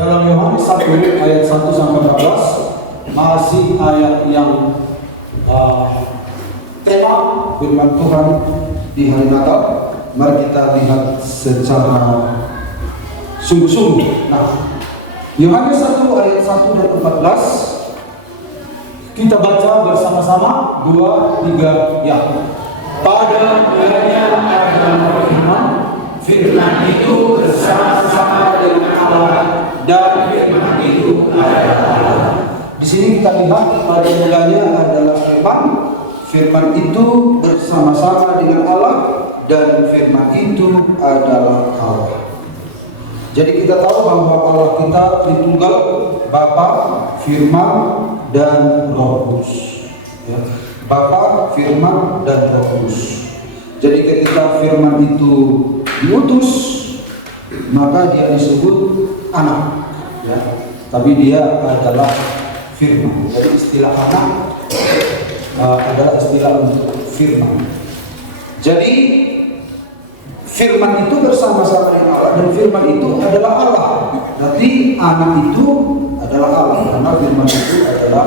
Dalam Yohanes 1 ayat 1 sampai 14 masih ayat yang tema firman Tuhan di hari Natal. Mari kita lihat secara sungguh-sungguh. Nah, Yohanes 1 ayat 1 dan 14 kita baca bersama-sama 2, 3 ya. Pada mulanya ada firman, firman itu bersama-sama dengan Allah dan firman itu adalah Allah. Di sini kita lihat pada mulanya adalah firman, firman itu bersama-sama dengan Allah dan firman itu adalah Allah. Jadi kita tahu bahwa Allah kita Tritunggal, Bapa, Firman, dan Roh Kudus. Ya. Bapa, Firman, dan Roh Kudus. Jadi ketika Firman itu diutus, maka dia disebut anak. Ya. Tapi dia adalah Firman. Jadi istilah anak adalah istilah untuk Firman. Jadi Firman itu bersama-sama dengan Allah dan firman itu adalah Allah. Berarti anak itu adalah Allah karena firman itu adalah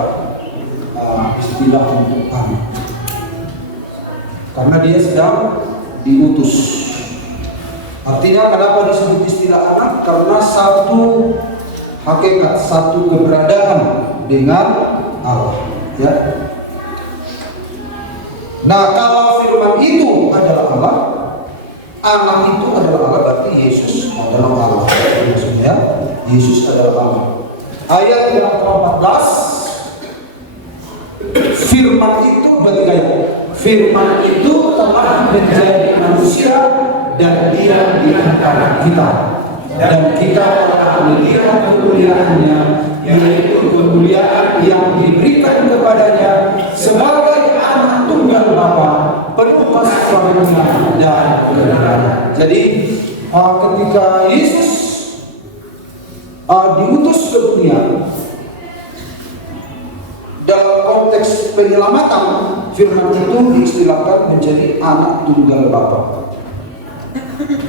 istilah untuk anak. Karena dia sedang diutus. Artinya kenapa disebut istilah anak? Karena satu hakikat, satu keberadaan dengan Allah. Ya. Nah, kalau firman itu adalah Allah, anak itu adalah Allah, berarti Yesus adalah Allah. Maksudnya Yesus adalah Allah. Ayat yang ke-14, firman itu berarti kayak firman itu telah menjadi manusia dan dia di antara kita, dan kita telah melihat kemuliaannya, yaitu kemuliaan yang diberikan kepadanya sebagai anak tunggal Bapa, penuh kasih karunia dan kebenaran. Jadi ketika Yesus diutus ke dunia dalam konteks penyelamatan, firman itu diistilahkan menjadi anak tunggal Bapa.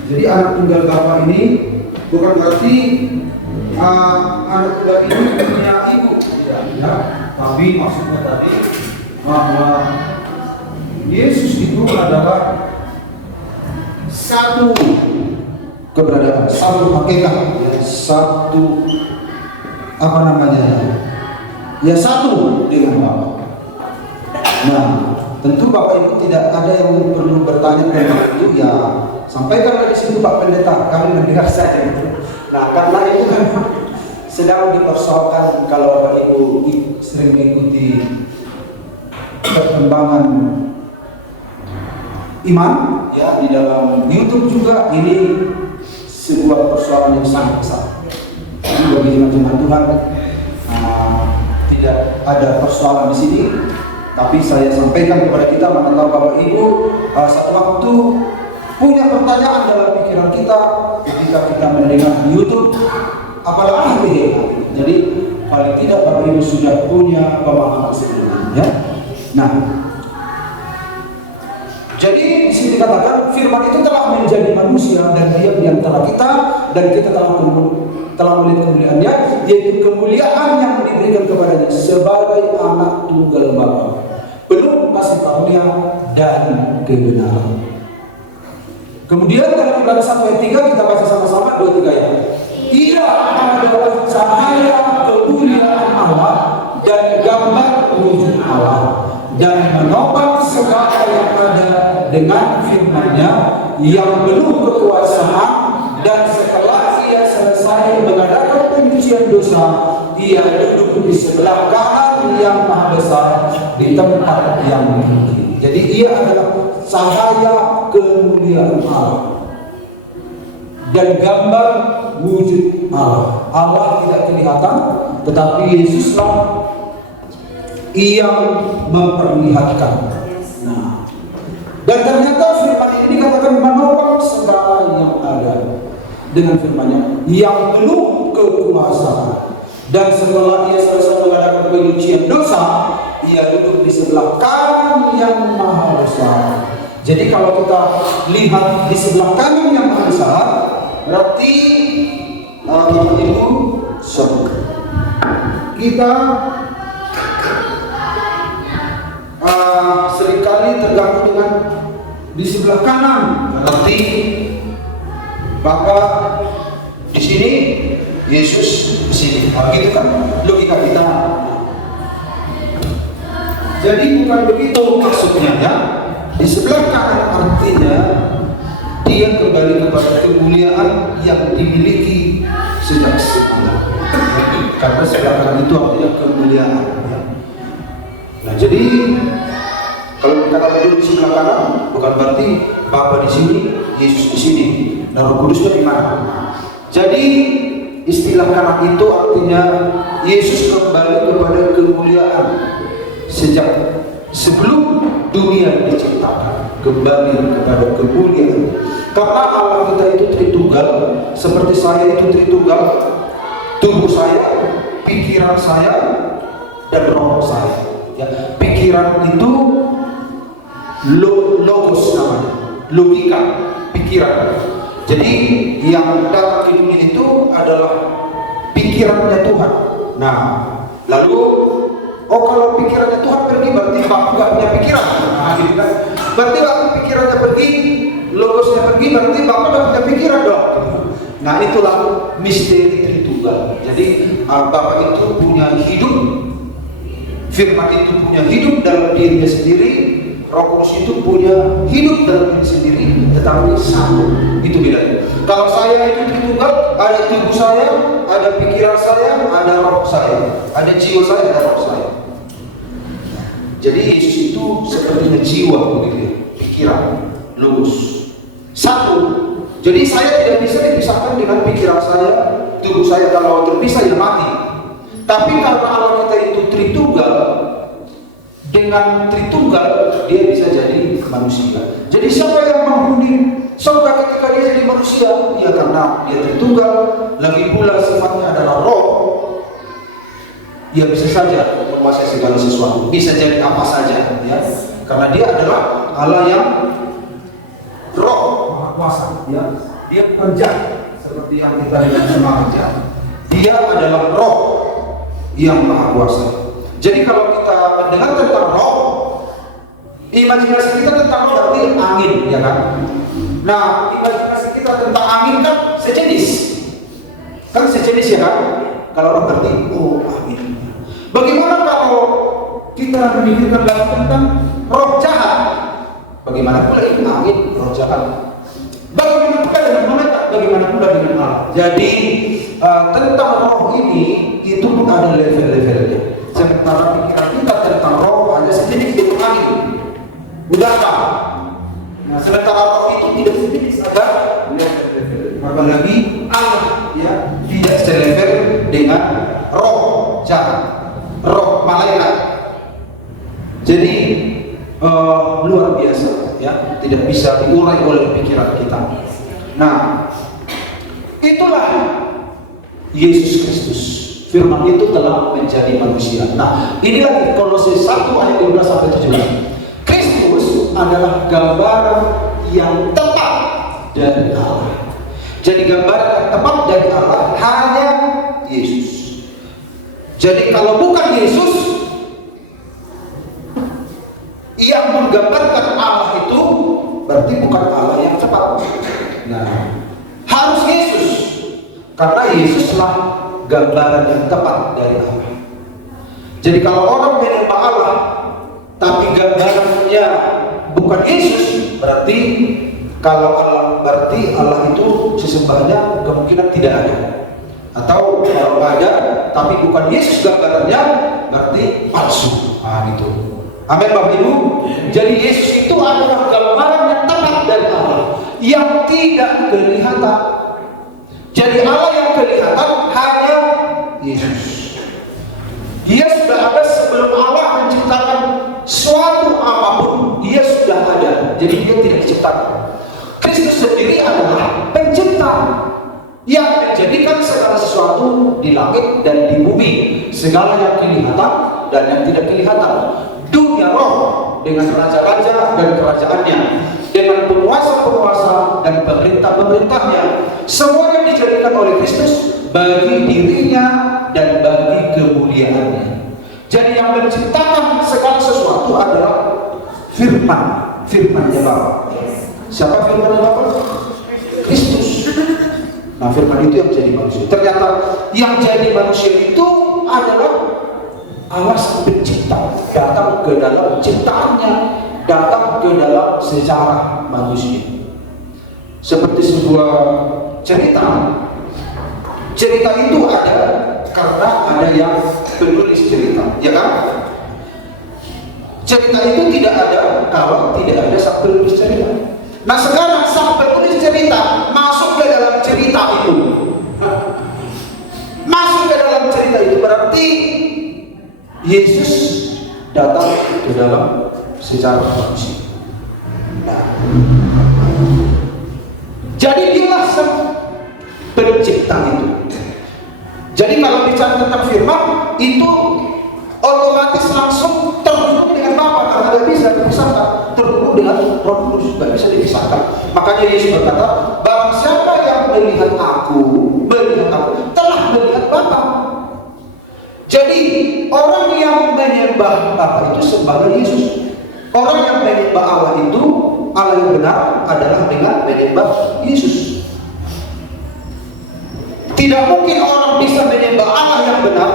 Jadi anak tunggal Bapa ini bukan berarti anak tunggal ini punya ibu, ya. Tapi maksudnya tadi bahwa Yesus itu adalah satu keberadaan, satu hakikat, ya, satu apa namanya, ya satu dengan Bapa. Nah, tentu Bapak Ibu tidak ada yang perlu bertanya tentang itu, ya sampaikan di situ Pak Pendeta, kami mendengar saja. Nah, karena itu kan sedang dipersoalkan kalau Bapak Ibu sering mengikuti perkembangan iman ya di dalam YouTube juga, ini sebuah persoalan yang sangat besar. Bagi jemaat Tuhan tidak ada persoalan di sini, tapi saya sampaikan kepada kita, mana tahu Bapak Ibu satu waktu punya pertanyaan dalam pikiran kita ketika kita mendengar di YouTube, apalagi ini. Jadi paling tidak Bapak Ibu sudah punya pemahaman sebelumnya. Ya? Nah, jadi di sini dikatakan firman itu telah menjadi manusia dan diam di antara kita, dan kita telah melihat kemuliaannya, yaitu kemuliaan yang diberikan kepadanya sebagai anak tunggal Bapa, penuh kasih karunia dan kebenaran. Kemudian dalam Ibrani 1 ayat 3 kita baca sama-sama 2, 3 ya. Ia adalah cahaya kemuliaan Allah dan gambar wujud Allah, dan menopang segala yang ada dengan firman-Nya yang penuh kekuasaan, dan setelah ia selesai mengadakan penyucian dosa, ia duduk di sebelah kanan yang maha besar di tempat yang tinggi. Jadi ia adalah cahaya kemuliaan Allah dan gambar wujud Allah. Allah tidak kelihatan, tetapi Yesuslah yang memperlihatkan. Nah, dan ternyata firman ini dikatakan menopang segala yang ada dengan firman-Nya yang penuh kekuasaan. Dan setelah ia selesai mengadakan penyucian dosa, ia duduk di sebelah kanan yang maha besar. Jadi kalau kita lihat di sebelah kanan yang maha besar, berarti Bapak Ibu Kita seringkali terganggu dengan di sebelah kanan, berarti Bapak di sini, Yesus di sini. Gitu kan logika kita. Jadi bukan begitu maksudnya ya. Di sebelah kanan artinya dia kembali kepada kemuliaan yang dimiliki sejak semula. Karena sebelah kanan itu artinya kemuliaan. Ya. Nah jadi kalau kita katakan dulu di sebelah kanan, bukan berarti Bapa di sini, Yesus di sini, dan Roh Kudusnya di mana. Jadi istilah kanan itu artinya Yesus kembali kepada kemuliaan sejak sebelum dunia diciptakan, kembali kepada kemuliaan. Karena Allah kita itu Tritunggal, seperti saya itu Tritunggal, tubuh saya, pikiran saya, dan roh saya. Ya, pikiran itu logos namanya, logika pikiran. Jadi yang datang ke dunia itu adalah pikirannya Tuhan. Nah, lalu kalau pikirannya Tuhan pergi, berarti Bapak nggak punya pikiran. Nah, gitu kan? Berarti waktu pikirannya pergi, logosnya pergi, berarti Bapak nggak punya pikiran dong. Nah, itulah misteri Tritunggal. Jadi Bapak itu punya hidup, Firman itu punya hidup dalam dirinya sendiri, Roh Kudus itu punya hidup dalam diri sendiri, tetapi satu. Itu bedanya. Kalau saya itu Tritunggal, ada tubuh saya, ada pikiran saya, ada roh saya, ada jiwa saya, ada roh saya. Jadi Yesus itu sepertinya jiwa begitu ya, pikiran, logos. Satu. Jadi saya tidak bisa dipisahkan dengan pikiran saya, tubuh saya. Kalau terpisah ya mati. Tapi karena Allah kita itu Tritunggal, dengan Tritunggal dia bisa jadi manusia. Jadi siapa yang menghuni surga ketika dia jadi manusia? Ya karena dia Tritunggal, lagi pula sifatnya adalah roh. Dia bisa saja menguasai segala sesuatu, bisa jadi apa saja ya. Karena dia adalah Allah yang roh maha kuasa ya. Dia bukan jahat seperti yang kita lihat sama jahat. Dia adalah roh yang maha kuasa. Jadi kalau kita mendengar tentang roh, imajinasi kita tentang roh berarti angin, ya kan? Nah, imajinasi kita tentang angin kan sejenis, ya kan? Kalau roh berarti angin. Bagaimana kalau kita memikirkan lagi tentang roh jahat? Bagaimana pula ini angin, roh jahat? Bagaimana pula dengan mereka? Bagaimana pula dengan Allah? Jadi tentang roh ini itu pun ada level-levelnya. Sementara pikiran kita tentang roh hanya sedikit itu angin, udara. Nah, sementara roh itu tidak sedikit ada level-level. Apalagi Allah ya tidak selevel dengan roh jahat, roh malaikat. Jadi luar biasa ya, tidak bisa diurai oleh pikiran kita. Nah, itulah Yesus Kristus. Firman itu telah menjadi manusia. Nah, inilah Kolose 1 ayat 12 sampai 17. Kristus adalah gambaran yang tepat dari Allah. Jadi gambaran yang tepat dari Allah hanya Yesus. Jadi kalau bukan Yesus yang menggambarkan Allah itu, berarti bukan Allah yang tepat. Nah, harus Yesus. Karena Yesuslah gambaran yang tepat dari Allah. Jadi kalau orang menyembah Allah tapi gambarannya bukan Yesus, berarti kalau Allah, berarti Allah itu sesembahnya kemungkinan tidak ada. Atau kalau ada tapi bukan Yesus gambarannya, berarti palsu. Nah, gitu. Amin Bapak Ibu. Jadi Yesus itu adalah gambaran yang tepat dari Allah yang tidak kelihatan. Jadi Allah yang kelihatan hanya Yesus. Dia sudah ada sebelum Allah menciptakan suatu apapun, dia sudah ada. Jadi dia tidak diciptakan. Kristus sendiri adalah pencipta yang menjadikan segala sesuatu di langit dan di bumi, segala yang kelihatan dan yang tidak kelihatan. Dunia roh dengan raja-raja dan kerajaannya, dengan penguasa-penguasa dan pemerintah-pemerintahnya, semuanya dijadikan oleh Kristus bagi dirinya firmannya Bapa. Siapa firmannya Bapa? Kristus. Nah, firman itu yang jadi manusia. Ternyata yang jadi manusia itu adalah Allah sang pencipta, datang ke dalam ciptaannya, datang ke dalam sejarah manusia. Seperti sebuah cerita. Cerita itu ada karena ada yang penulis cerita, ya kan? Cerita itu tidak ada kalau tidak ada sang penulis cerita. Nah, sekarang sang penulis cerita masuk ke dalam cerita itu. Masuk ke dalam cerita itu berarti Yesus datang ke dalam sejarah manusia. Nah, jadi dialah sang pencipta itu. Jadi kalau bicara tentang firman itu otomatis langsung terhubung dengan Bapa, karena tidak bisa dipisahkan. Terhubung dengan Roh Kudus, tidak bisa dipisahkan. Makanya Yesus berkata, barang siapa yang melihat aku telah melihat Bapa. Jadi orang yang menyembah Bapa itu sembah Yesus. Orang yang menyembah Allah itu, Allah yang benar adalah dengan menyembah Yesus. Tidak mungkin orang bisa menyembah Allah yang benar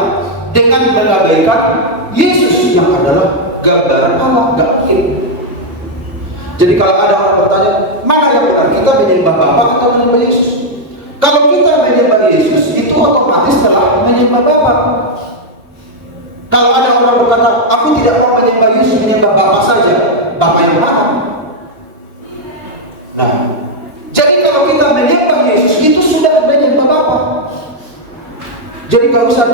dengan mengabaikan Yesus yang adalah gambaran Allah. Gak mungkin. Jadi kalau ada orang bertanya, mana yang benar, kita menyembah Bapa atau menyembah Yesus? Kalau kita menyembah Yesus, itu otomatis telah menyembah Bapa. Kalau ada orang berkata, aku tidak mau menyembah Yesus, menyembah Bapa saja, Bapa yang mana? Nah, jadi kalau kita menyembah Yesus, itu sudah menyembah Bapa. Jadi gak usah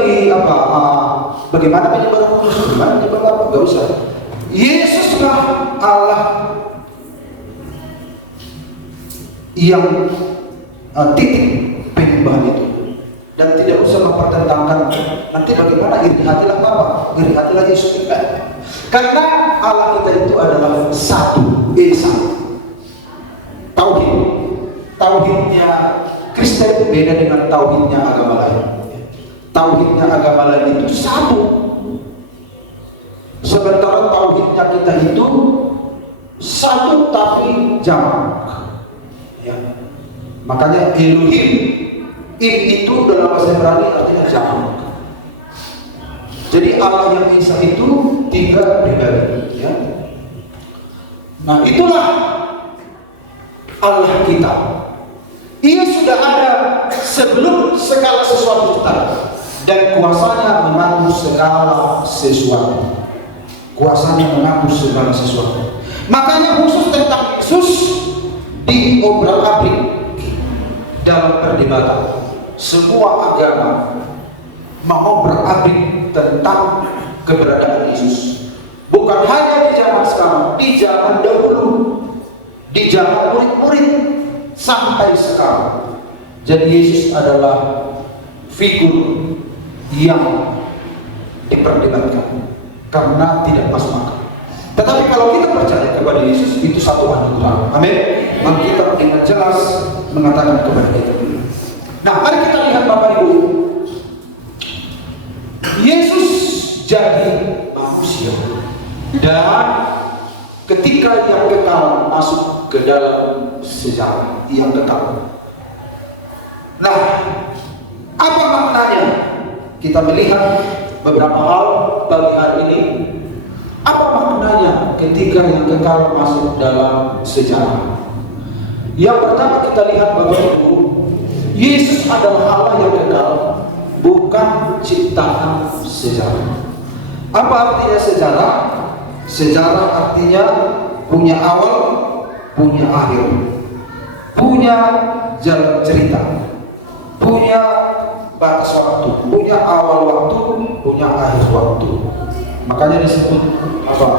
bagaimana menyembah Roh Kudus, bagaimana menyembah Bapa, gak usah. Yesuslah Allah yang titik penyembahan itu, dan tidak usah mempertentangkan nanti bagaimana iri hatilah Bapa, iri hatilah Yesus. Karena Allah kita itu adalah satu, esa. Tauhidnya Kristen beda dengan tauhidnya agama lain. Tauhidnya agama lain itu satu, sementara tauhidnya kita itu satu tapi jamak. Ya. Makanya Elohim itu dalam bahasa Ibrani artinya jamak. Jadi Allah yang Esa itu tiga pribadi. Ya. Nah, itulah Allah kita. Ia sudah ada sebelum segala sesuatu ada, dan kuasanya mengatur segala sesuatu. Kuasanya mengatur segala sesuatu. Makanya khusus tentang Yesus diobrak-abrik dalam perdebatan. Semua agama mengobrak-abrik tentang keberadaan Yesus. Bukan hanya di zaman sekarang, di zaman dahulu, di zaman murid-murid sampai sekarang. Jadi Yesus adalah figur yang diperdebatkan karena tidak masuk akal. Tetapi kalau kita percaya kepada Yesus, itu satu anugerah. Amin. Maka kita dengan jelas mengatakan kepada kita. Nah, mari kita lihat Bapak Ibu. Yesus jadi manusia, dan ketika yang kekal masuk ke dalam sejarah yang kekal. Nah, apa maknanya? Kita melihat beberapa hal pagi hari ini. Apa maknanya ketika yang kekal masuk dalam sejarah? Yang pertama kita lihat Bapak Ibu, Yesus adalah Allah yang kekal, bukan ciptaan sejarah. Apa artinya sejarah? Sejarah artinya punya awal, punya akhir, punya jalan cerita, punya batas waktu, punya awal waktu, punya akhir waktu. Makanya disebut apa?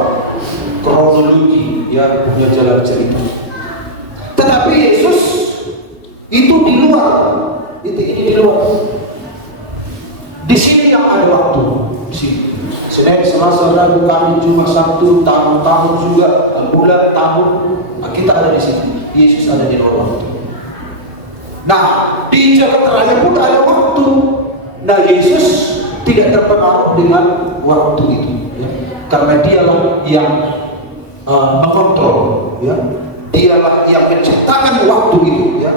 Kronologi, ya, punya jalan cerita. Tetapi Yesus itu di luar, ini di luar. Di sini yang ada waktu, di sini. Senin, Selasa, Rabu, Kamis, Jumat, Sabtu, tahun juga, bulan, tahun. Nah, kita ada di sini. Yesus ada di luar waktu. Nah, di jagat raya pun ada waktu. Nah, Yesus tidak terpengaruh dengan waktu itu, ya. Karena dialah yang mengontrol, ya. Dialah yang menciptakan waktu itu, ya.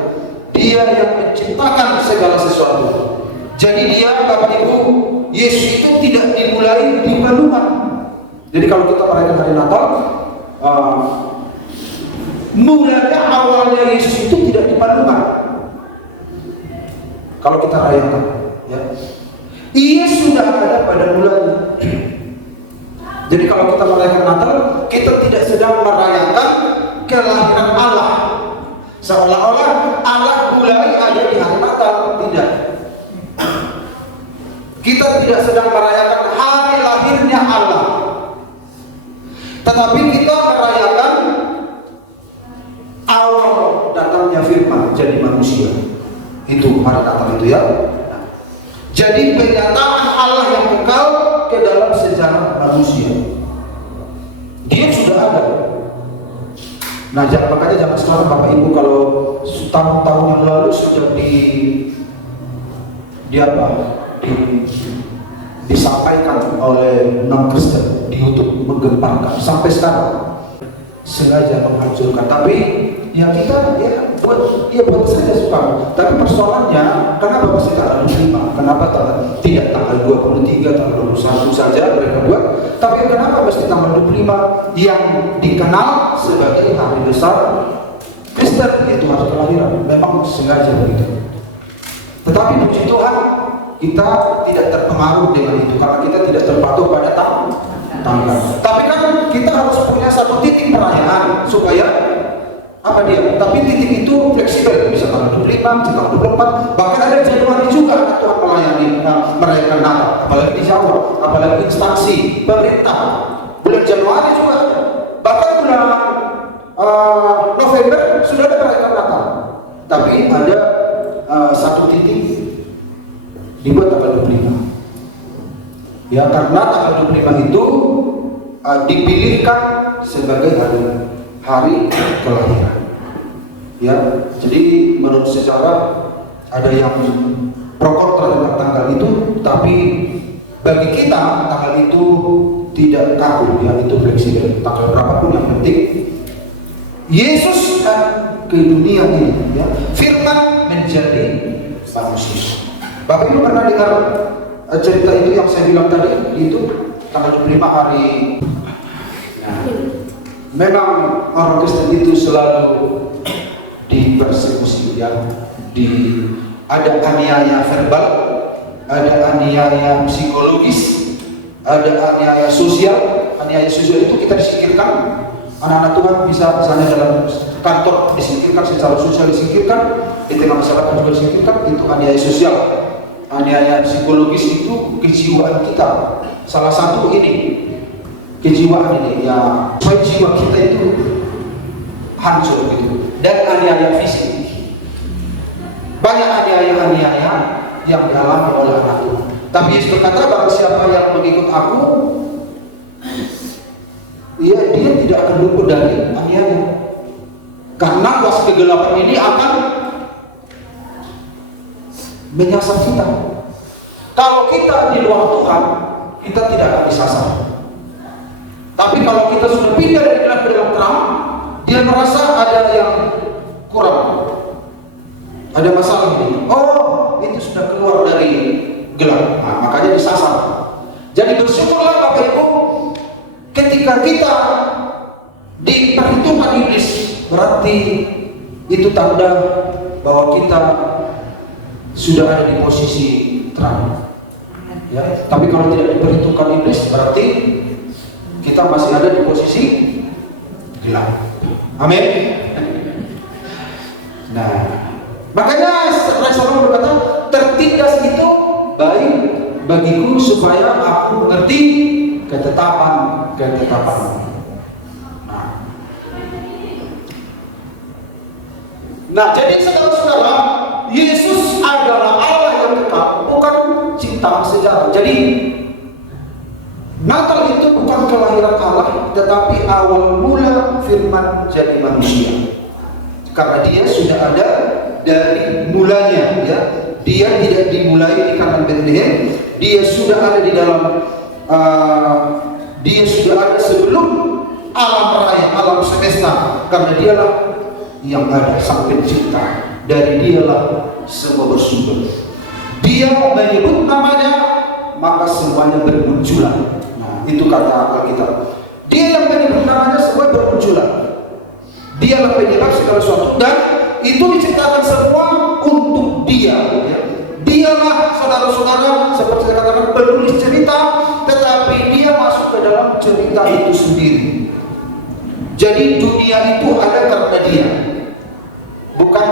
Dia yang menciptakan segala sesuatu. Jadi dia, Bapak Ibu, Yesus itu tidak dimulai di balungan. Jadi kalau kita merayakan hari Natal, mulanya awalnya Yesus itu tidak di balungan. Kalau kita rayakan, ya. Ia sudah ada pada mulanya. Jadi kalau kita merayakan Natal, kita tidak sedang merayakan kelahiran Allah. Seolah-olah Allah mulai ada di hari Natal. Tidak. Kita tidak sedang merayakan hari lahirnya Allah, tetapi kita merayakan awal datangnya firman jadi manusia. Itu hari Natal itu, ya. Jadi penyataan Allah yang kekal ke dalam sejarah manusia. Dia sudah ada. Nah, makanya jangan sekarang Bapak Ibu kalau tahun-tahun yang lalu sudah disampaikan oleh non-Kristen di YouTube menggemparkan sampai sekarang sengaja menghancurkan. Tapi ya kita buat saja suka. Tapi persoalannya kenapa mesti tanggal 25? Kenapa tidak tanggal 23, tanggal 21 saja mereka buat? Tapi kenapa mesti tanggal 25 yang dikenal sebagai hari besar Kristen, itu hari kelahiran? Memang sengaja begitu. Tetapi puji Tuhan, kita tidak terpengaruh dengan itu karena kita tidak terpatok pada tanggal. Tapi kan kita harus punya satu titik perayaan supaya apa dia? Tapi titik itu fleksibel, bisa tanggal 25, bisa tanggal 24, bahkan ada Januari juga Tuhan melayani merayakan Natal, apalagi di Jawa, apalagi instansi pemerintah. Bulan Januari juga ada. Bahkan bulan November sudah ada merayakan Natal. Tapi ada satu titik dibuat tanggal 25. Ya, karena tanggal 25 itu dipilihkan sebagai hari kelahiran. Ya, jadi menurut sejarah ada yang pro kontra tentang tanggal itu, tapi bagi kita tanggal itu tidak kaku, ya, itu fleksibel. Tanggal berapapun yang penting Yesus ke dunia ini, ya. Firman menjadi manusia. Bapak Ibu pernah dengar cerita itu yang saya bilang tadi, itu tanggal 25 hari. Nah, memang orang Kristen itu selalu dipersekusi, ya. Ada aniaya verbal, ada aniaya psikologis, ada aniaya sosial. Aniaya sosial itu kita disingkirkan. Anak-anak Tuhan bisa misalnya dalam kantor disingkirkan, secara sosial disingkirkan, di tengah masyarakat juga disingkirkan. Itu aniaya sosial. Aniaya psikologis itu kejiwaan kita. Salah satu ini kejiwaan ini, ya, supaya jiwa kita itu hancur gitu. Dan aniaya fisik, banyak aniaya-aniaya yang dialami oleh anak Tuhan. Tapi Yesus berkata, barang siapa yang mengikut aku, dia tidak akan luput dari aniaya. Karena kuasa kegelapan ini akan menyasar kita. Kalau kita di luar Tuhan, kita tidak akan disasar. Tapi kalau kita sudah pindah dari gelap ke dalam terang, dia merasa ada yang kurang, ada masalah ini. Oh, itu sudah keluar dari gelap. Nah, makanya disasar. Jadi bersyukurlah Bapak Ibu, ketika kita diperhitungkan iblis, berarti itu tanda bahwa kita sudah ada di posisi terang. Ya, tapi kalau tidak diperhitungkan iblis, berarti kita masih ada di posisi gelap. Amin. Nah, makanya Rasulullah berkata, tertindas itu baik bagiku supaya aku mengerti ketetapan. Nah, jadi saudara-saudara, Yesus adalah Allah yang kekal, bukan ciptaan sejarah. Jadi Natal itu bukan kelahiran Allah, tetapi awal mula firman jadi manusia. Karena dia sudah ada dari mulanya, ya. Dia tidak dimulai di kanan Bethlehem, dia sudah ada di dalam dia sudah ada sebelum alam raya, alam semesta, karena dialah yang ada, sang pencipta. Dari dialah semua bersumber. Dia menyebut namanya, maka semuanya bermunculan. Nah, itu kata Alkitab. Dia yang menyebut namanya, semua bermunculan. Dialah penyebab segala sesuatu, dan itu diciptakan semua untuk dia. Dialah, saudara-saudara, seperti saya katakan, penulis cerita, tetapi dia masuk ke dalam cerita itu sendiri. Jadi dunia itu ada karena dia, bukan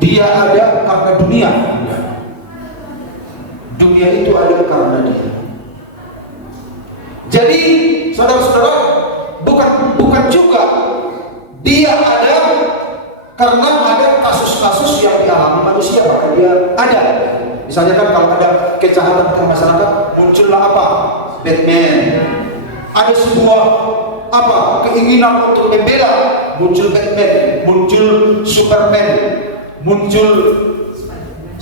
dia ada karena dunia. Dunia itu ada karena dia. Jadi saudara-saudara, bukan juga dia ada karena ada kasus-kasus yang dialami manusia, maka dia ada. Misalnya kan kalau ada kejahatan di masyarakat, muncullah apa? Batman. Ada sebuah keinginan untuk membela, muncul Batman, muncul Superman, muncul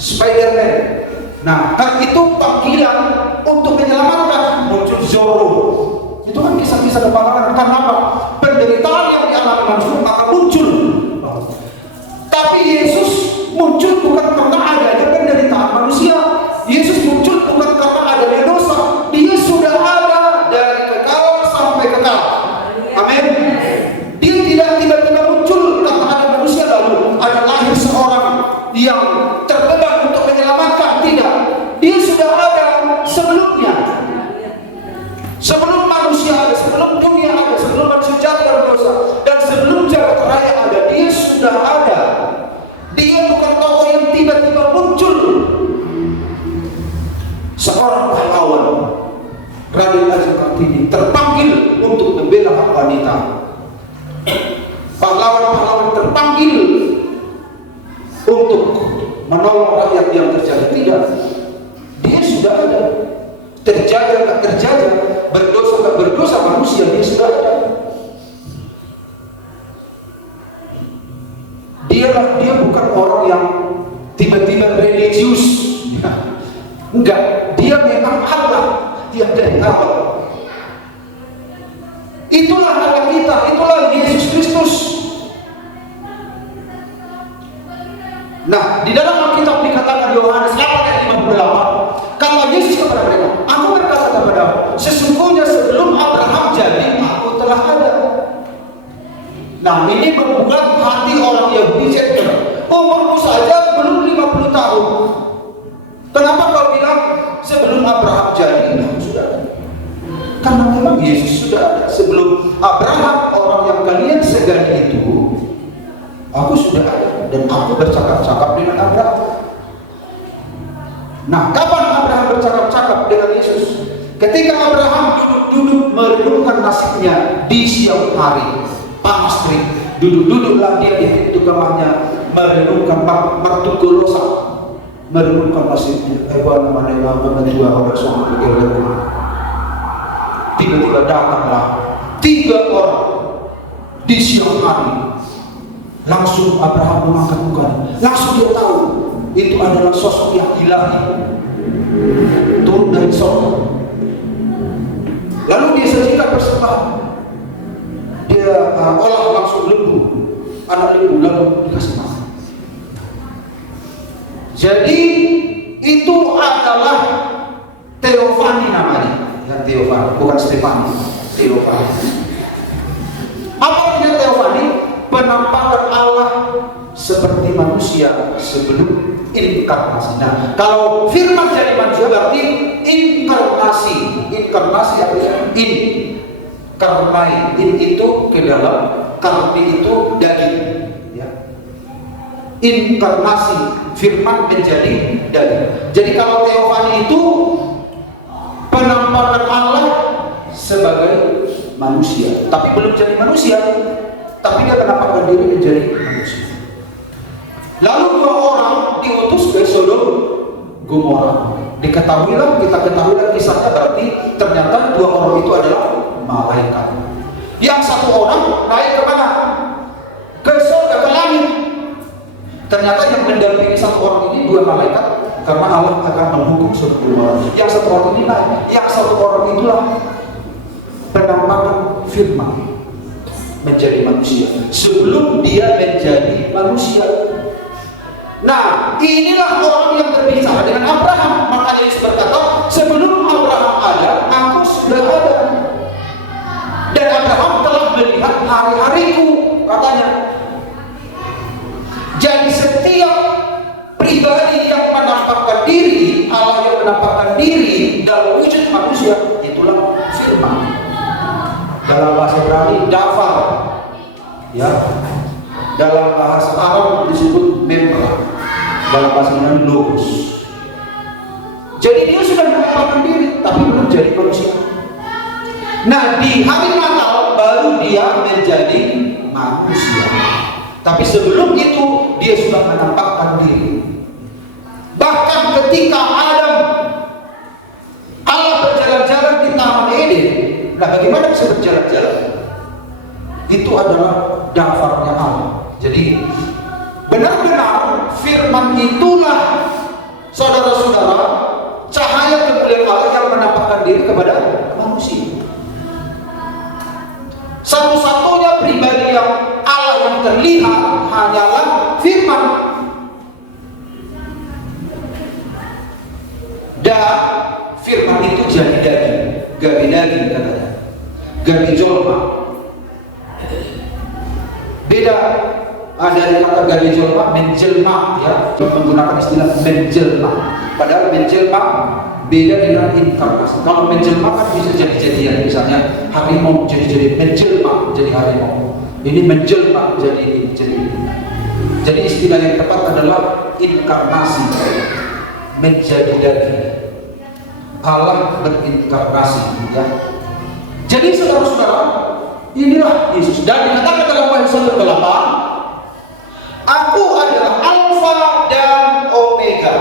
Spiderman. Nah, kan itu panggilan untuk menyelamatkan, muncul Zorro. Itu kan kisah-kisah kepahlawanan. Karena apa? Penderitaan yang dialami manusia maka muncul. Tapi Yesus muncul bukan karena adanya penderitaan manusia. Yesus muncul bukan karena adanya dosa. Dia sudah ada dari kekal sampai kekal. Amin. Dia tidak tiba-tiba muncul karena ada manusia lalu ada lahir seorang yang terbeban untuk menyelamatkan. Tidak. Dia sudah ada sebelumnya. Sebelum manusia ada, sebelum dunia ada, sebelum manusia jatuh dalam dosa, dan sebelum jagat raya ada, dia sudah ada. Dia bukan tokoh yang tiba-tiba muncul. Seorang pahlawan, Raden Ajeng Kartini, terpanggil untuk membela hak wanita. Pahlawan-pahlawan terpanggil untuk menolong rakyat yang terjajah. Tidak, dia sudah ada. Terjajah tak terjajah, berdosa tak berdosa manusia, dia sudah ada. Dia bukan orang yang tiba-tiba religius. Enggak, dia memang Allah yang dari awal. Itulah Allah kita, itulah Yesus Kristus. Nah, di dalam Alkitab dikatakan Yohanes 8 ayat 58, kalau Yesus kepada mereka, aku berkata kepadamu, sesungguhnya sebelum Abraham jadi, aku telah ada. Nah, ini membuat hati orang Yahudi cedera. Umurmu saja belum 50 tahun. Kenapa kau bilang sebelum Abraham jadi, aku sudah ada? Karena memang Yesus sudah ada. Sebelum Abraham, orang yang kalian segani itu, aku sudah ada. Dan aku bercakap-cakap dengan Abraham. Nah, kapan Abraham bercakap-cakap dengan Yesus? Ketika Abraham duduk-duduk merenungkan nasibnya di siang hari, panas terik, duduk-duduklah dia di pintu rumahnya merenungkan mertukulosa, merenungkan nasibnya. Tiba-tiba datanglah 3 orang di siang hari. Langsung Abraham mengangkat mukanya. Langsung dia tahu itu adalah sosok yang ilahi, turun dari surga. Lalu dia sajikan persembahan. Dia olah langsung lembu, anak lembu, lalu dikasih makan. Jadi itu adalah Teofani namanya. Ya, Teofani, bukan Stefani. Teofani. Apa artinya Teofani? Penampakan Allah seperti manusia sebelum inkarnasi. Nah, kalau firman jadi manusia berarti inkarnasi. Inkarnasi artinya karnai. In itu ke dalam, karni itu daging. Ya. Inkarnasi, firman menjadi daging. Jadi kalau Teofani itu penampakan Allah sebagai manusia, tapi belum jadi manusia. Tapi dia menampakkan diri menjadi manusia. Lalu 2 orang diutus ke Sodom Gomora. Kita ketahuilah kisahnya, berarti ternyata 2 orang itu adalah malaikat. Yang 1 orang naik ke mana? Ke surga, ke langit. Ternyata yang mendampingi 1 orang ini 2 malaikat, karena Allah akan menghukum Sodom Gomora. Yang 1 orang ini naik. Yang 1 orang itulah penampakan firman. menjadi manusia, sebelum dia menjadi manusia. Nah, inilah orang yang berbicara dengan Abraham. Maka Yesus berkata, sebelum Abraham ada, aku sudah ada. Dan Abraham telah melihat hari-hariku, katanya. Jadi setiap pribadi yang menampakkan diri, Allah yang menampakkan diri dalam wujud manusia, itulah firman. Dalam bahasa Ibrani, dafar, ya. Dalam bahasa Arab disebut memra, dalam bahasa Yunani logos. Jadi dia sudah menampakkan diri, tapi belum jadi manusia. Nah, di hari Natal baru dia menjadi manusia. Tapi sebelum itu dia sudah menampakkan diri. Bahkan ketika Adam, Allah berjalan-jalan di Taman Eden. Nah, bagaimana bisa berjalan-jalan? Itu adalah dafarnya Allah. Jadi benar-benar firman itulah, saudara-saudara, cahaya kemuliaan Allah yang menampakkan diri kepada manusia. Satu-satunya pribadi yang Allah yang terlihat hanyalah firman. Dan firman itu jadi daging, gabi daging katanya, gabi jolma. Beda dari kata gabi jolma, menjelma, ya, menggunakan istilah menjelma. Padahal menjelma beda dengan inkarnasi. Kalau menjelma kan bisa jadi-jadian, misalnya harimau jadi menjelma jadi harimau. Ini menjelma jadi. Jadi istilah yang tepat adalah inkarnasi, menjadi daging. Allah berinkarnasi, ya. Jadi saudara-saudara, inilah Yesus. Dan dikatakan dalam Yohanes 1:8, aku adalah Alfa dan Omega,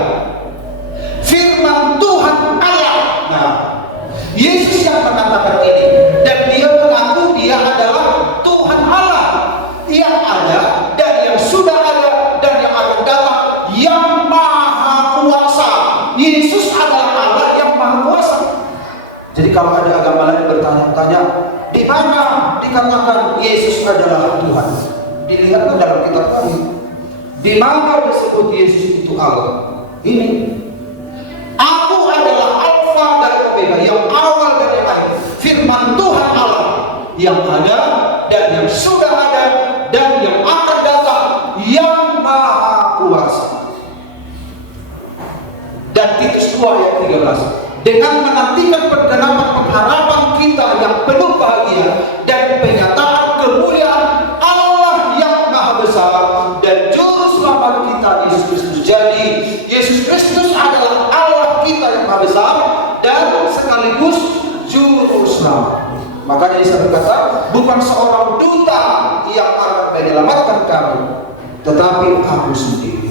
firman Tuhan Allah. Nah, Yesus yang mengatakan ini, dan dia mengaku dia adalah Tuhan Allah yang ada dan yang sudah ada dan yang akan datang, yang maha kuasa. Yesus adalah Allah yang maha kuasa. Jadi kalau ada agama lain bertanya-tanya, di mana dikatakan Yesus adalah Tuhan? Dilihat dalam kitab kami. Di mana disebut Yesus itu Allah? Ini. Aku adalah Alfa dan Omega, yang awal dan yang akhir. Firman Tuhan Allah yang ada dan yang sudah ada dan yang akan datang, yang maha kuasa. Dan Titus 2 ayat 13. Dengan menantikan pergenapan pengharapan kita yang penuh bahagia dan penyataan kemuliaan Allah yang maha besar dan juru selamat kita Yesus Kristus. Jadi Yesus Kristus adalah Allah kita yang maha besar dan sekaligus juru selamat. Makanya Yesus berkata, bukan seorang duta yang akan menyelamatkan kami, tetapi aku sendiri.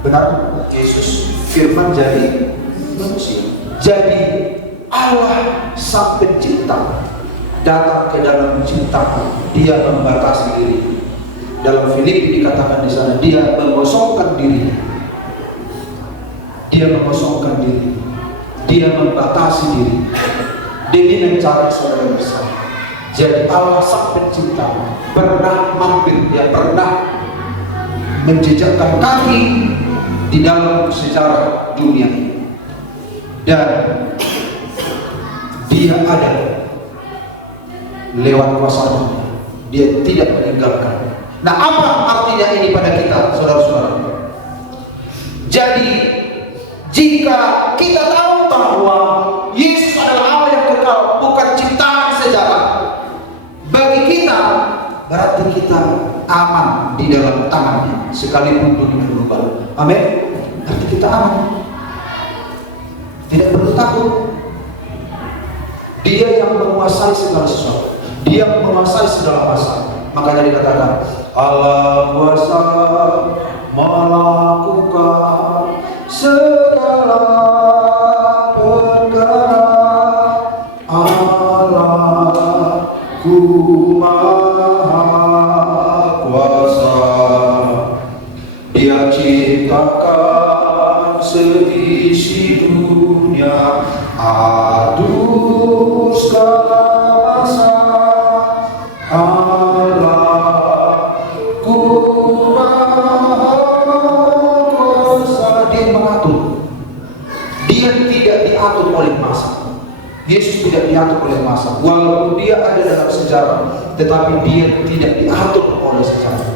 Benar, Yesus firman jadi manusia. Jadi Allah sang pencipta datang ke dalam penciptaan. Dia membatasi diri. Dalam Filipi dikatakan di sana, dia mengosongkan diri. Dia mengosongkan diri. Dia membatasi diri demi mencari saudara bersama. Jadi Allah sang pencipta pernah mampir, dia pernah menjejakkan kaki di dalam sejarah dunia ini. Dan dia ada lewat kuasa-Nya. Dia tidak meninggalkan. Nah, apa artinya ini pada kita, saudara-saudara? Jadi, jika kita tahu bahwa Yesus adalah Allah yang kekal, bukan ciptaan sejarah, bagi kita berarti kita aman di dalam tangan-Nya, sekalipun dunia berubah. Amin. Berarti kita aman. Tidak perlu takut. Dia yang menguasai segala sesuatu. Dia yang menguasai segala masalah. Makanya dikatakan Allah kuasa melakukan segala perkara. Allahku maha kuasa. Dia ciptakan seisi dunia, atur segala masa. dia tidak diatur oleh masa. Yesus tidak diatur oleh masa. Walaupun dia ada dalam sejarah, tetapi dia tidak diatur oleh sejarah.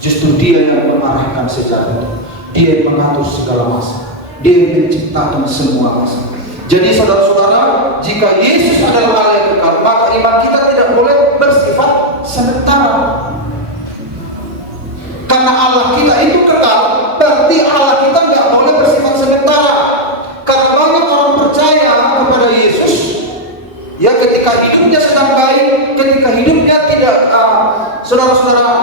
Justru dia yang mengarahkan sejarah itu. Dia yang mengatur segala masa. Dia yang menciptakan semua masa. Jadi saudara-saudara, jika Yesus adalah Allah yang kekal, maka iman kita tidak boleh bersifat sementara. Karena Allah kita itu kekal, berarti Allah kita nggak boleh bersifat sementara. Karena banyak orang percaya kepada Yesus, ya ketika hidupnya sedang baik, ketika hidupnya tidak, saudara-saudara,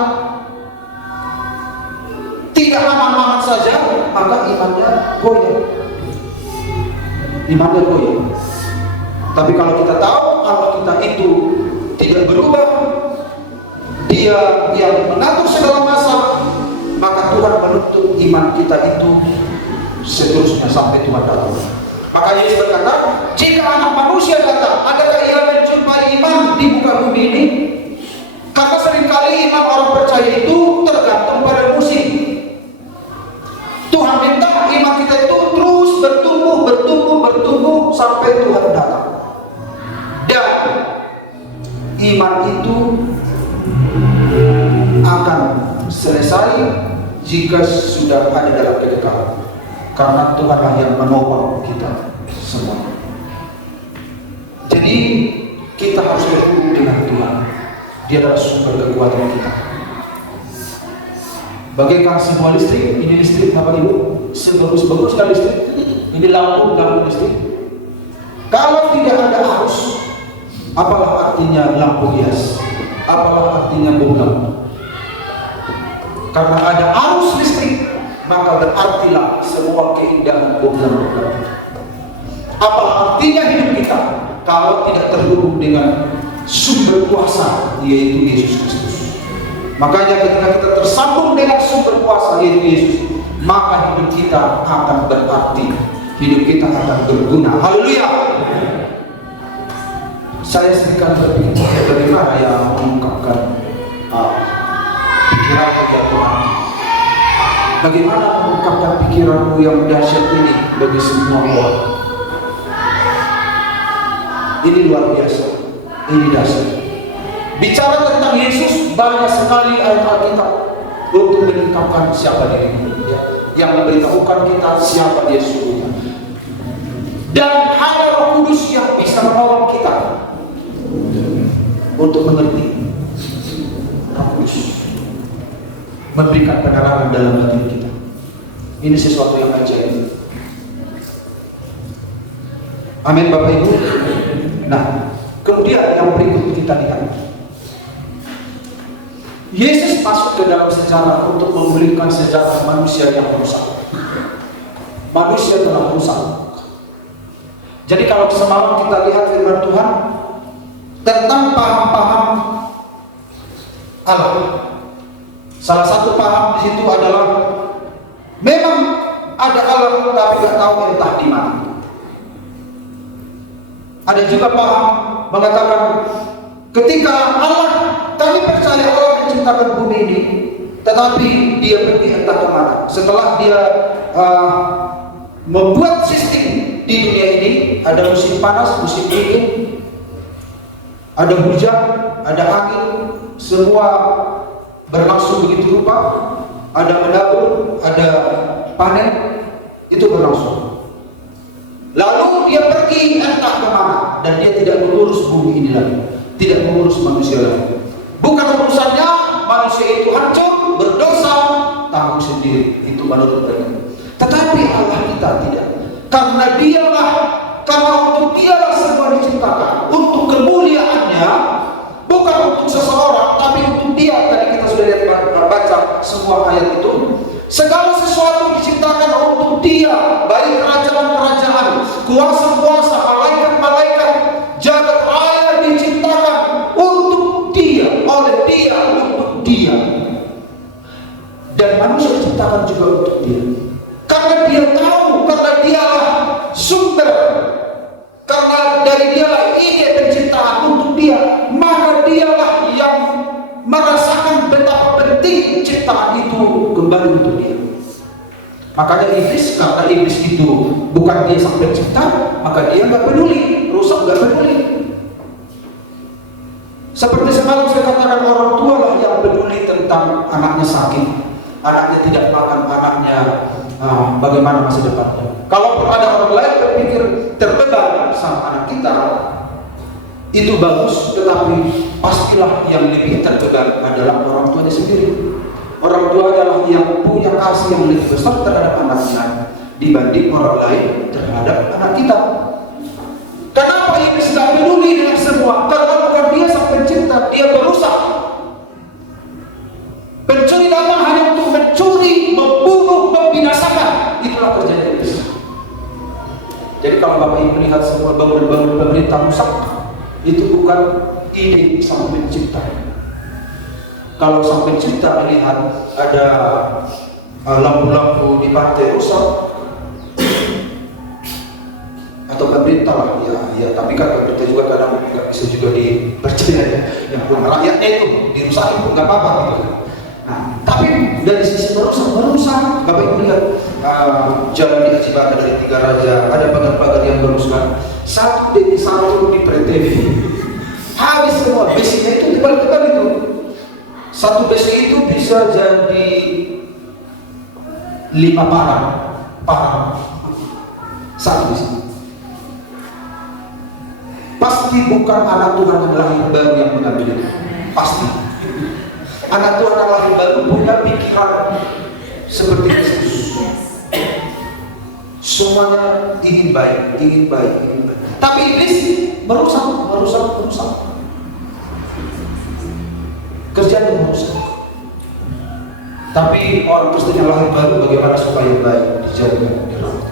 tidak aman-aman saja, maka imannya goyah. Imannya goyah. Tapi kalau kita tahu Allah kita itu tidak berubah, Dia yang mengatur segala masa, maka Tuhan menuntut iman kita itu seterusnya sampai Tuhan datang. Maka Yesus berkata, jika anak manusia datang, adakah ia menjumpai iman di muka bumi ini? Karena seringkali iman orang percaya itu tergantung pada musim. Tuhan minta iman kita itu terus bertumbuh sampai Tuhan datang. Dan iman itu akan selesai jika sudah ada dalam kekekalan. Karena Tuhanlah yang menopang kita semua. Jadi kita harus berhubung dengan Tuhan. Dia adalah sumber kekuatan kita. Bagaikan sebuah listrik, ini listrik Bapak Ibu, sebagus-bagusnya listrik, ini lampu listrik. Kalau tidak ada arus, apalah artinya lampu hias? Apalah artinya bohlam? Karena ada arus listrik, maka berartilah semua keindahan bohlam. Apalah artinya hidup kita kalau tidak terhubung dengan sumber kuasa, yaitu Yesus Kristus? Makanya ketika kita tersambung dengan sumber kuasa, yaitu Yesus, maka hidup kita akan berarti, hidup kita akan berguna. Haleluya! Saya sedikit berpikir bagaimana yang mengungkapkan pikiran ya Tuhan. Bagaimana mengungkapkan pikiranmu yang dahsyat ini bagi semua orang. Ini luar biasa, ini dahsyat. Bicara tentang Yesus, banyak sekali ayat Alkitab untuk mengungkapkan siapa dirinya, yang memberitahukan kita siapa Dia sesungguhnya. Dan hanya Roh Kudus yang bisa menolong kita untuk mengerti. Roh Kudus memberikan penerangan dalam hati kita. Ini sesuatu yang ajaib. Amin Bapak Ibu. Nah, kemudian yang berikut kita lihat. Yesus masuk ke dalam sejarah untuk memulihkan sejarah manusia yang rusak. Manusia telah rusak. Jadi kalau semalam kita lihat firman Tuhan tentang paham-paham Allah. Salah satu paham di situ adalah memang ada Allah tapi nggak tahu entah di mana. Ada juga paham mengatakan ketika Allah, kami percaya Allah menciptakan bumi ini, tetapi Dia pergi entah kemana. Setelah Dia membuat sistem di dunia ini, ada musim panas, musim dingin, ada hujan, ada angin, semua berlangsung begitu rupa. Ada menabur, ada panen, itu berlangsung. Lalu Dia pergi entah kemana, dan Dia tidak mengurus bumi ini lagi, tidak mengurus manusia lagi. Bukan urusannya manusia itu hancur, berdosa, tanggung sendiri, itu menurut mereka. Tetapi Allah kita tidak, karena untuk Dialah semua diciptakan, untuk kemuliaannya, bukan untuk seseorang, tapi untuk Dia. Tadi kita sudah lihat baca semua ayat itu. Segala sesuatu diciptakan untuk Dia, baik kerajaan-kerajaan, kuasa-kuasa, malaikat-malaikat, jagat raya diciptakan untuk Dia, oleh Dia, untuk Dia. Dan manusia diciptakan juga untuk Dia. Karena Dia tahu, karena Dialah sumber, karena dari Dialah ide penciptaan untuk Dia, maka Dialah yang merasakan betapa penting ciptaan itu kembali untuk Dia. Makanya iblis, karena iblis itu bukan dia sang pencipta, maka dia nggak peduli, rusak nggak peduli. Seperti semalam saya katakan, orang tua lah yang peduli tentang anaknya sakit, anaknya tidak makan, anaknya bagaimana masa depannya. Kalau ada orang lain berpikir terbeban sama anak kita, itu bagus, tetapi pastilah yang lebih terbeban adalah orang tuanya sendiri. Orang tua adalah yang punya kasih yang lebih besar terhadap anaknya dibanding orang lain terhadap anak kita. Kenapa iblis tidak peduli dengan semua? Karena bukan dia sang pencipta, dia berusaha. Pencuri damai hanya untuk mencuri, membunuh, membinasakan. Itulah kerjanya iblis. Jadi kalau Bapak Ibu melihat semua bangunan-bangunan pemerintah rusak, itu bukan ide sang pencipta. Kalau sang pencipta melihat ada lampu-lampu di pantai rusak, atau pemerintah lah, ya tapi kan pemerintah juga kadang nggak bisa juga dipercaya ya. Yang pun rakyatnya itu dirusakin pun nggak apa-apa gitu. Nah, tapi dari sisi merusak, Bapak Ibu lihat jalan di Acibata dari Tiga Raja, ada pagar-pagar yang merusak, satu demi satu di pretevi, habis semua basicnya itu tebal-tebal itu. Satu besi itu bisa jadi 5 parang satu besi. Pasti bukan anak Tuhan yang lahir baru yang mengambil itu. Pasti anak Tuhan yang lahir baru punya pikiran seperti Yesus. Semuanya ingin baik. Tapi iblis merusak. Kerjaan merusak. Tapi orang Kristen yang lahir baru bagaimana supaya baik dijaga, dirawat.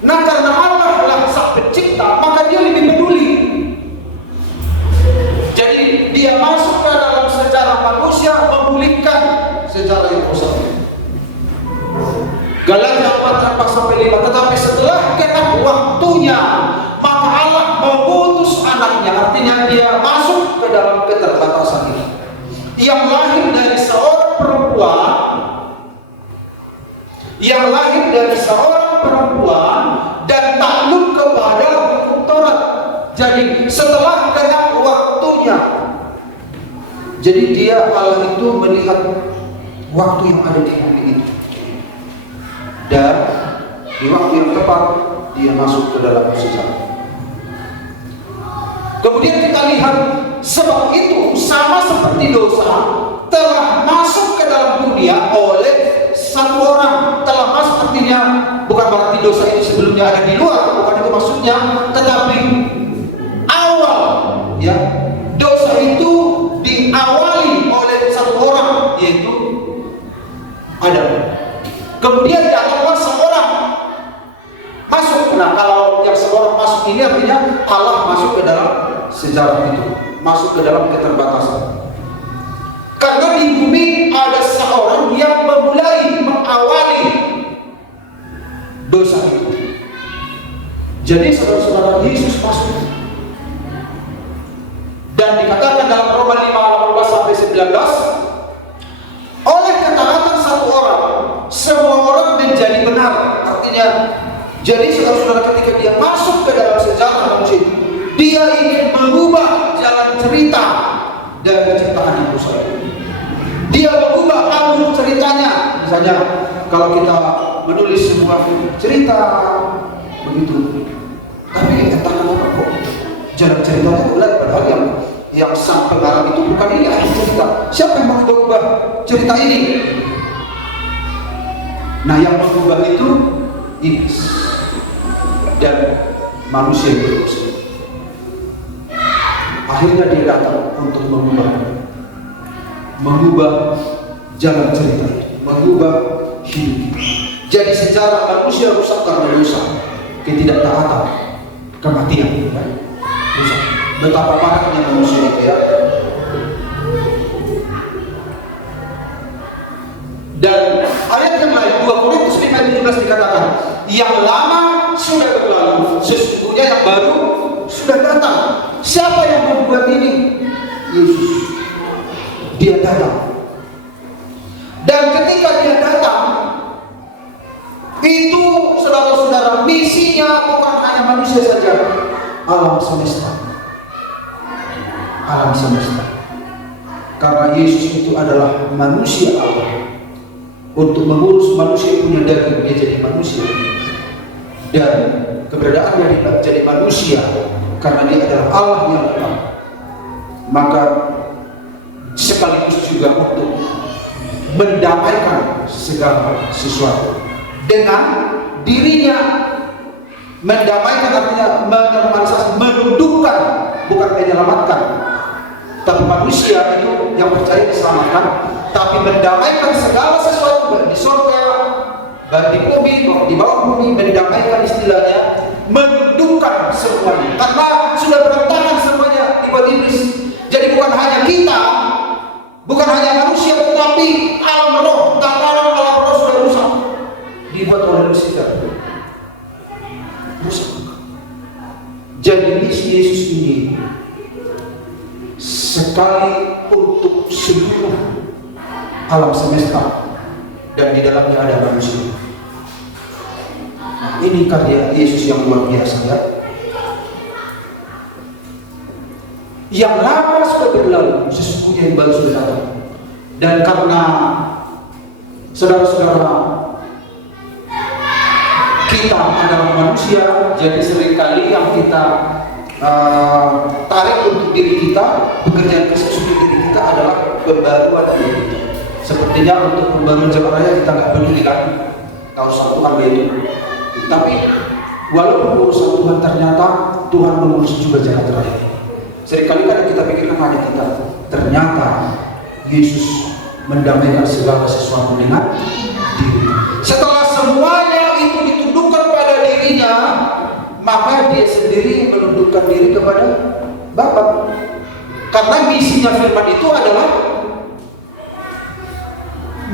Nah, karena Allah adalah sang pencipta, maka dia lebih peduli. Jadi dia masuk ke dalam sejarah manusia, memulihkan sejarah yang rusak. Galatia 4:4-5. Tetapi setelah genap waktunya, maka Allah mengutus anaknya, artinya dia masuk ke dalam keterbatasan ini, yang lahir dari seorang perempuan dan takluk kepada hukum Taurat. Jadi setelah genap waktunya, jadi dia Allah itu melihat waktu yang ada di bumi itu, dan di waktu yang tepat dia masuk ke dalam sejarah. Kemudian kita lihat, sebab itu sama seperti dosa telah masuk ke dalam dunia oleh satu orang. Telah masuk artinya bukan berarti dosa itu sebelumnya ada di luar, bukan itu maksudnya, tetapi awal ya, dosa itu diawali oleh satu orang, yaitu Adam. Kemudian datanglah seorang masuk. Nah, kalau yang seorang masuk ini artinya Allah masuk ke dalam sejarah itu, masuk ke dalam keterbatasan. Karena di bumi ada seorang yang mengawali dosa itu. Jadi saudara-saudara, Yesus masuk. Dan dikatakan dalam Roma 5:18-19, oleh ketaatan satu orang, semua orang menjadi benar. Artinya, jadi saudara-saudara, ketika dia masuk ke dalam sejarah manusia, dia ingin mengubah jalan cerita dari ciptaan yang rusak. Dia mengubah alur ceritanya. Misalnya, kalau kita menulis sebuah cerita begitu, tapi entah kenapa kok jalan ceritanya bulat, padahal yang sang pengarang itu bukan ini akhir cerita. Siapa yang mengubah cerita ini? Nah, yang mengubah itu iblis dan manusia berdosa. Akhirnya dia datang untuk mengubah jalan cerita, mengubah hidup. Jadi sejarah manusia rusak karena dosa, ketidaktaatan, kematian, rusak. Betapa parahnya manusia itu ya. Dan ayat yang lain, 2 Korintus 5:17 dikatakan, yang lama sudah berlalu, sesungguhnya yang baru sudah datang. Siapa yang membuat ini? Yesus. Dia datang. Dan ketika dia datang, itu saudara-saudara, misinya bukan hanya manusia saja, alam semesta. Alam semesta. Karena Yesus itu adalah manusia Allah. Untuk mengurus manusia punya daging, dia jadi manusia. Dan keberadaannya dia jadi manusia karena dia adalah Allah yang tetap. Maka sekaligus juga untuk mendamaikan segala sesuatu dengan dirinya. Mendamaikan artinya menormalisasi, mendudukkan, bukan menyelamatkan. Tapi manusia itu yang percaya diselamatkan, tapi mendamaikan segala sesuatu, baik di surga, baik di bumi, di bawah bumi, mendamaikan istilahnya, mendudukkan semuanya. Karena sudah berantakan semuanya di bawah iblis. Jadi bukan hanya kita, bukan hanya manusia, tetapi alam roh, tataran alam roh sudah rusak. Dibuat oleh Lucifer. Rusak. Jadi misi Yesus ini sekali untuk seluruh alam semesta dan di dalamnya ada manusia. Ini karya Yesus yang luar biasa, ya. Yang lama sudah berlalu, sesungguhnya yang baru sudah datang. Dan karena saudara-saudara kita adalah manusia, jadi seringkali yang kita tarik untuk diri kita, pekerjaan Kristus untuk diri kita adalah pembaruan diri. Sepertinya untuk pembaruan jalan raya kita nggak peduli kan, tahu satu hal itu. Tapi walaupun urusan Tuhan, ternyata Tuhan mengurus juga jalan raya. Seringkali kan kita pikirkan hanya kita, ternyata Yesus mendamaikan segala sesuatu dengan diri. Setelah semuanya itu ditundukkan pada dirinya, maka dia sendiri menundukkan diri kepada Bapa. Karena misinya firman itu adalah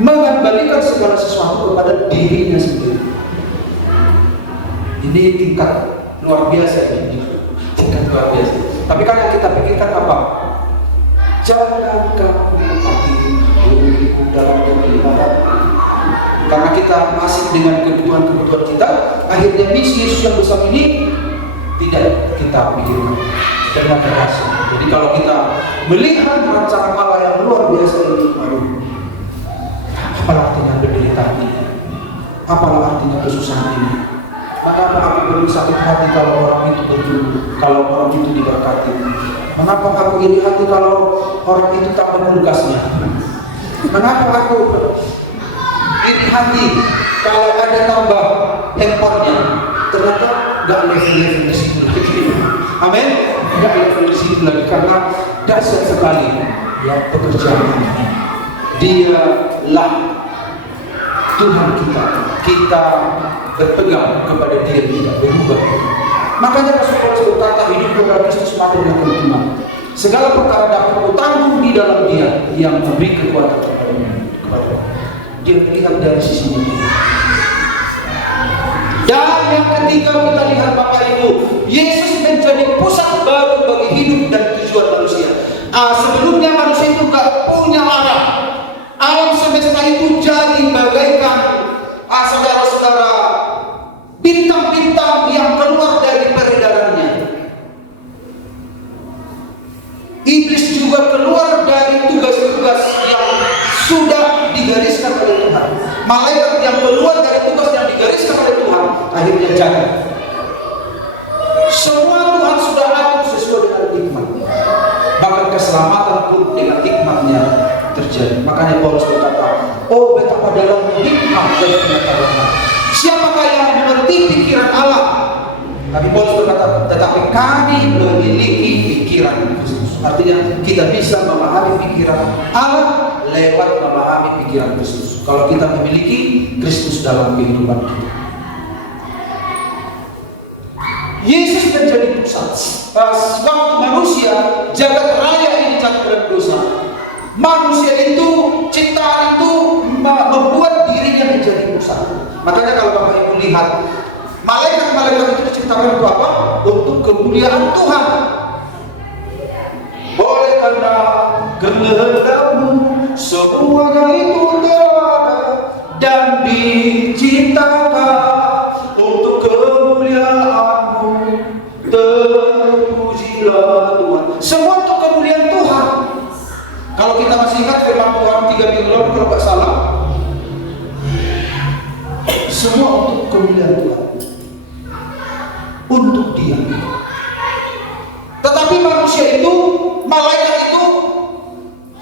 mengembalikan segala sesuatu kepada dirinya sendiri. Ini tingkat luar biasa ini. Tingkat luar biasa. Tapi kan yang kita pikirkan apa? Jangan kamu mati diriku dalam kegelapan. Karena kita masih dengan kebutuhan-kebutuhan kita, akhirnya misi Yesus yang besar ini tidak kita pikirkan. Ternyata berhasil. Jadi kalau kita melihat rancangan Allah yang luar biasa ini, apalah artinya penderitaan ini? Apalah artinya kesusahan ini? Mengapa aku perlu sakit hati kalau orang itu bertumbuh, kalau orang itu diberkati? Mengapa aku iri hati kalau orang itu tambah kulkasnya? Mengapa aku iri hati kalau ada tambah handphonenya? Ternyata gak level-level di situ lagi. Amin? Gak level di situ lagi karena dahsyat sekali ya pekerjaan. Dialah Tuhan kita. Kita berpegang kepada Dia, tidak berubah. Makanya Rasul Paulus berkata, hidup kepada Kristus mati dengan keuntungan. Segala perkara dapat kutanggung di dalam Dia yang memberi kekuatan kepada Dia. Lihat dari sisi ini. Dan yang ketiga kita lihat Bapak Ibu, Yesus menjadi pusat baru bagi hidup dan tujuan manusia. Sebelumnya manusia itu gak punya arah. Alam semesta itu jadi bagaikan saudara-saudara bintang-bintang yang keluar dari peredarannya. Iblis juga keluar dari tugas-tugas yang sudah digariskan oleh Tuhan. Malaikat yang keluar dari tugas yang digariskan oleh Tuhan akhirnya jatuh. Semua Tuhan sudah atur sesuai dengan hikmatnya. Bahkan keselamatan pun dengan hikmatnya terjadi. Makanya Paulus berkata, oh betapa dalamnya hikmat dan pengetahuan. Siapakah yang mengerti pikiran Allah? Tapi Paulus berkata, tetapi kami memiliki pikiran Kristus. Artinya kita bisa memahami pikiran Allah lewat memahami pikiran Kristus. Kalau kita memiliki Kristus dalam kehidupan kita. Yesus menjadi pusat. Waktu manusia jagat raya ini jatuh dalam dosa, manusia itu, ciptaan itu membuat dirinya menjadi pusat. Makanya kalau Bapak Ibu lihat, malaikat-malaikat itu diciptakan untuk apa? Untuk kemuliaan Tuhan. Oleh karena kehendakmu semuanya itu telah kemuliaan Tuhan, untuk Dia. Tetapi manusia itu, malaikat itu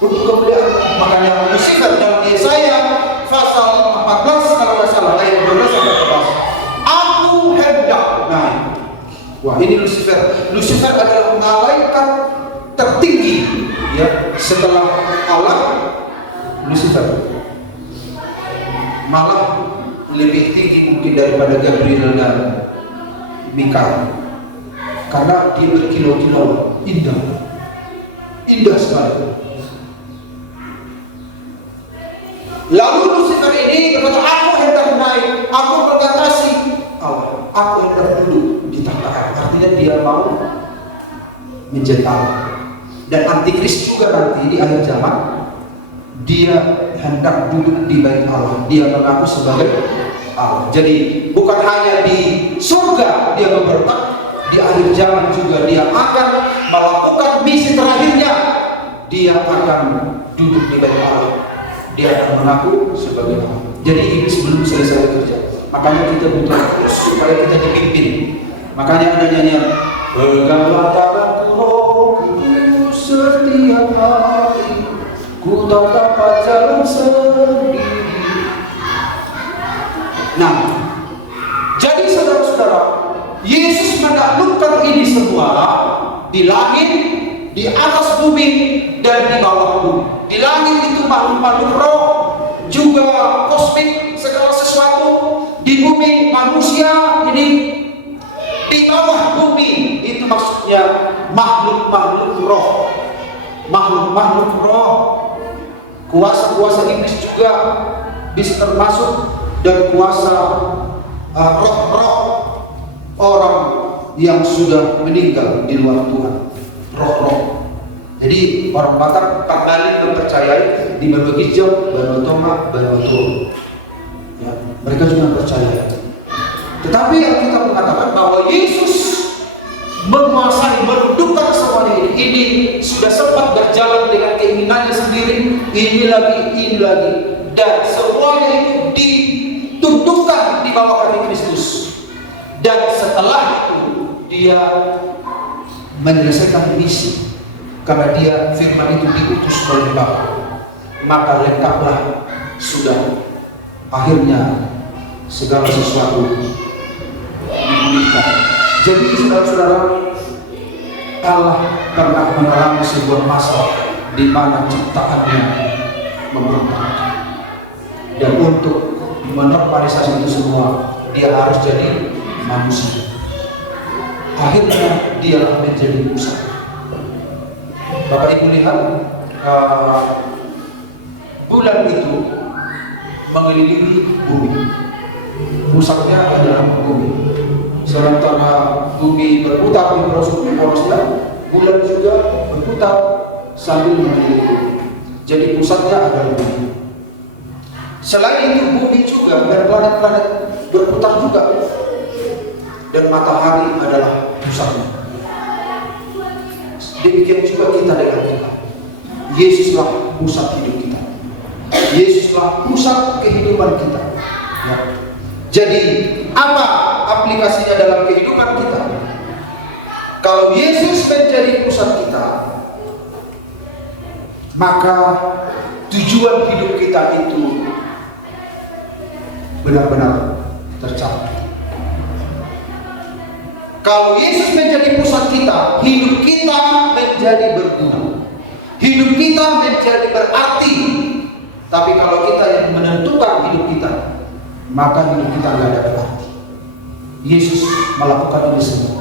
untuk kemuliaan. Makanya Lucifer dalam Yesaya pasal 14 kalau tidak salah ayat 12 sampai 14. Aku hendak. Nah, wah ini Lucifer. Lucifer adalah malaikat tertinggi, ya, setelah Allah. Lucifer malah lebih tinggi mungkin daripada Gabriel dan Mikael, karena dia berkilau-kilau, indah sekali. Lalu Lucifer ini berkata, aku hendak naik, aku berkatasi Allah, aku hendak duduk di tahta. Artinya dia mau menjadi Allah. Dan antikris juga nanti di akhir zaman, dia hendak duduk di bait Allah. Dia mengaku sebagai Allah. Jadi bukan hanya di surga dia memberontak, di akhir zaman juga dia akan melakukan misi terakhirnya. Dia akan duduk di bait Allah. Dia akan mengaku sebagai Allah. Jadi iblis belum selesai bekerja. Makanya kita butuh terus supaya kita dipimpin. Makanya ada nyanyian, peganglah tanganku Roh Kudus setiap hari, ku tak dapat jalan sendiri. Nah, jadi saudara-saudara, Yesus menaklukkan ini semua di langit, di atas bumi, dan di bawah bumi. Di langit itu makhluk-makhluk roh, juga kosmik, segala sesuatu. Di bumi manusia, ini di bawah bumi itu maksudnya makhluk-makhluk roh, makhluk-makhluk roh. Kuasa-kuasa iblis juga bisa termasuk, dan kuasa roh-roh orang yang sudah meninggal di luar Tuhan, roh-roh. Jadi orang Batak kembali mempercayai di berbagai jam, Banotoma, Banoto. Ya, mereka juga percaya. Tetapi Alkitab mengatakan bahwa Yesus menguasai, menundukkan semuanya ini. Ini sudah sempat berjalan dengan keinginannya sendiri, ini lagi, dan semuanya itu ditundukkan di bawah kaki Kristus. Dan setelah itu dia menyelesaikan misi, karena dia firman itu diutus oleh Bapa, maka lengkaplah sudah akhirnya segala sesuatu dimulihkan. Jadi saudara-saudara, Allah pernah mengalami sebuah masa di mana ciptaannya memberontak, dan untuk menormalisasi itu semua dia harus jadi manusia. Akhirnya dia menjadi pusat. Bapak Ibu lihat, bulan itu mengelilingi bumi, pusatnya adalah bumi. Sementara bumi berputar di porosnya, bulan juga berputar sambil mengelilingi bumi. Jadi pusatnya adalah bumi. Selain itu bumi juga dan planet-planet berputar juga, dan matahari adalah pusatnya. Demikian juga kita dengan Tuhan. Yesuslah pusat hidup kita. Yesuslah pusat kehidupan kita. Ya. Jadi apa aplikasinya dalam kehidupan kita? Kalau Yesus menjadi pusat kita, maka tujuan hidup kita itu benar-benar tercapai. Kalau Yesus menjadi pusat kita, hidup kita menjadi berguna, hidup kita menjadi berarti. Tapi kalau kita yang menentukan hidup kita, maka hidup kita tidak ada berarti. Yesus melakukan ini semua.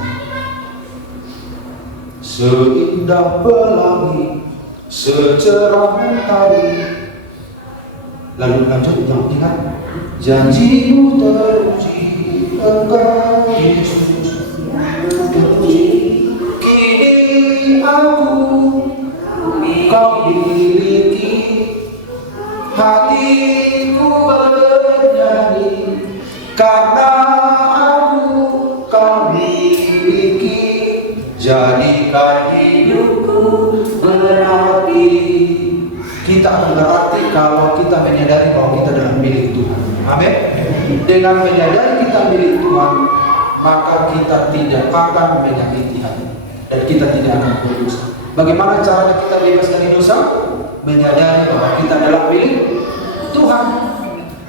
Seindah pelangi, secerah mentari. Lalu lanjut, jangan ingat, janjimu teruji, Engkau Yesus. Kini aku kau miliki, hatiku bernyanyi, karena aku kau miliki. Jadikan hidupku berarti. Kita akan berarti kalau kita menyadari bahwa kita adalah milik Tuhan. Amin. Dengan menyadari kita milik Tuhan, maka kita tidak akan menyakiti hati dan kita tidak akan berdosa. Bagaimana caranya kita bebas dari dosa? Menyadari bahwa kita adalah milik Tuhan.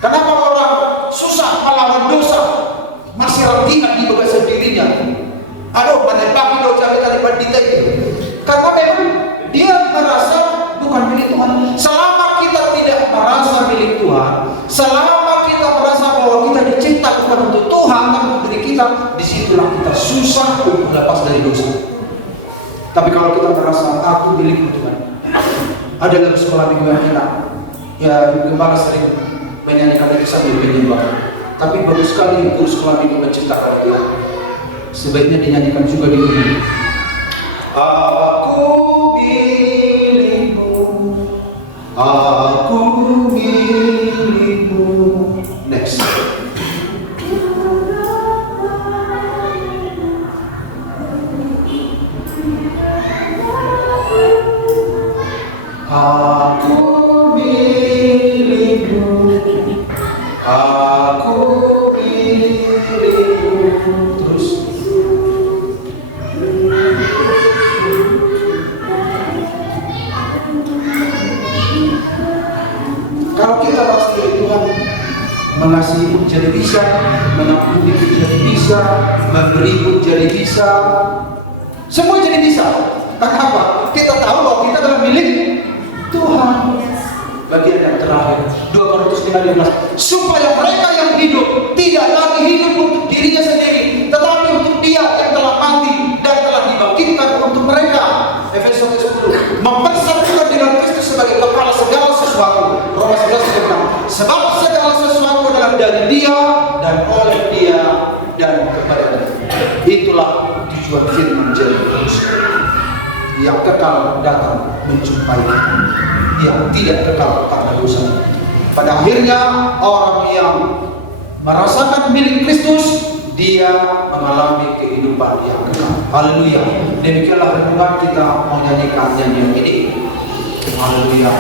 Kenapa orang susah melawan dosa, masih ragian di bagasi dirinya? Aduh, menembaki dosa kita di bandita itu. Karena memang dia merasa bukan milik Tuhan. Selama kita tidak merasa milik Tuhan, selama kita merasa bahwa kita dicipta bukan untuk Tuhan, tapi untuk diri kita, disitulah kita susah untuk lepas dari dosa. Tapi kalau kita merasa aku milik Tuhan, ada yang sekolah minggu yang enak, ya gembala sering menyanyikan itu sambil menyembah. Tapi bagus sekali guru sekolah minggu menciptakan Tuhan. Sebaiknya dinyanyikan juga di sini. Aku milikmu, aku milikmu. Next. Aku milikmu, aku milikmu. Terus kalau kita pasti Tuhan mengasihi pun jadi bisa, mengampuni pun jadi bisa, memberi pun jadi bisa, semua jadi bisa. Kenapa? Kita tahu bahwa kita adalah milik Tuhan. Bagian yang terakhir 2 Korintus 5:15, supaya mereka yang hidup tidak lagi hidup untuk dirinya sendiri, tetapi untuk Dia yang telah mati dan telah dibangkitkan untuk mereka. Efesus 10, mempersatukan dengan Kristus sebagai kepala segala sesuatu. Roma 11:6, sebab segala sesuatu adalah dari Dia dan oleh Dia dan kepada Dia. Itulah tujuan firman jadi manusia yang kekal datang menjumpai, yang tidak kekal karena dosa. Pada akhirnya orang yang merasakan milik Kristus, dia mengalami kehidupan yang kekal. Haleluya. Demikianlah renungan kita menyanyikan nyanyian ini. Haleluya.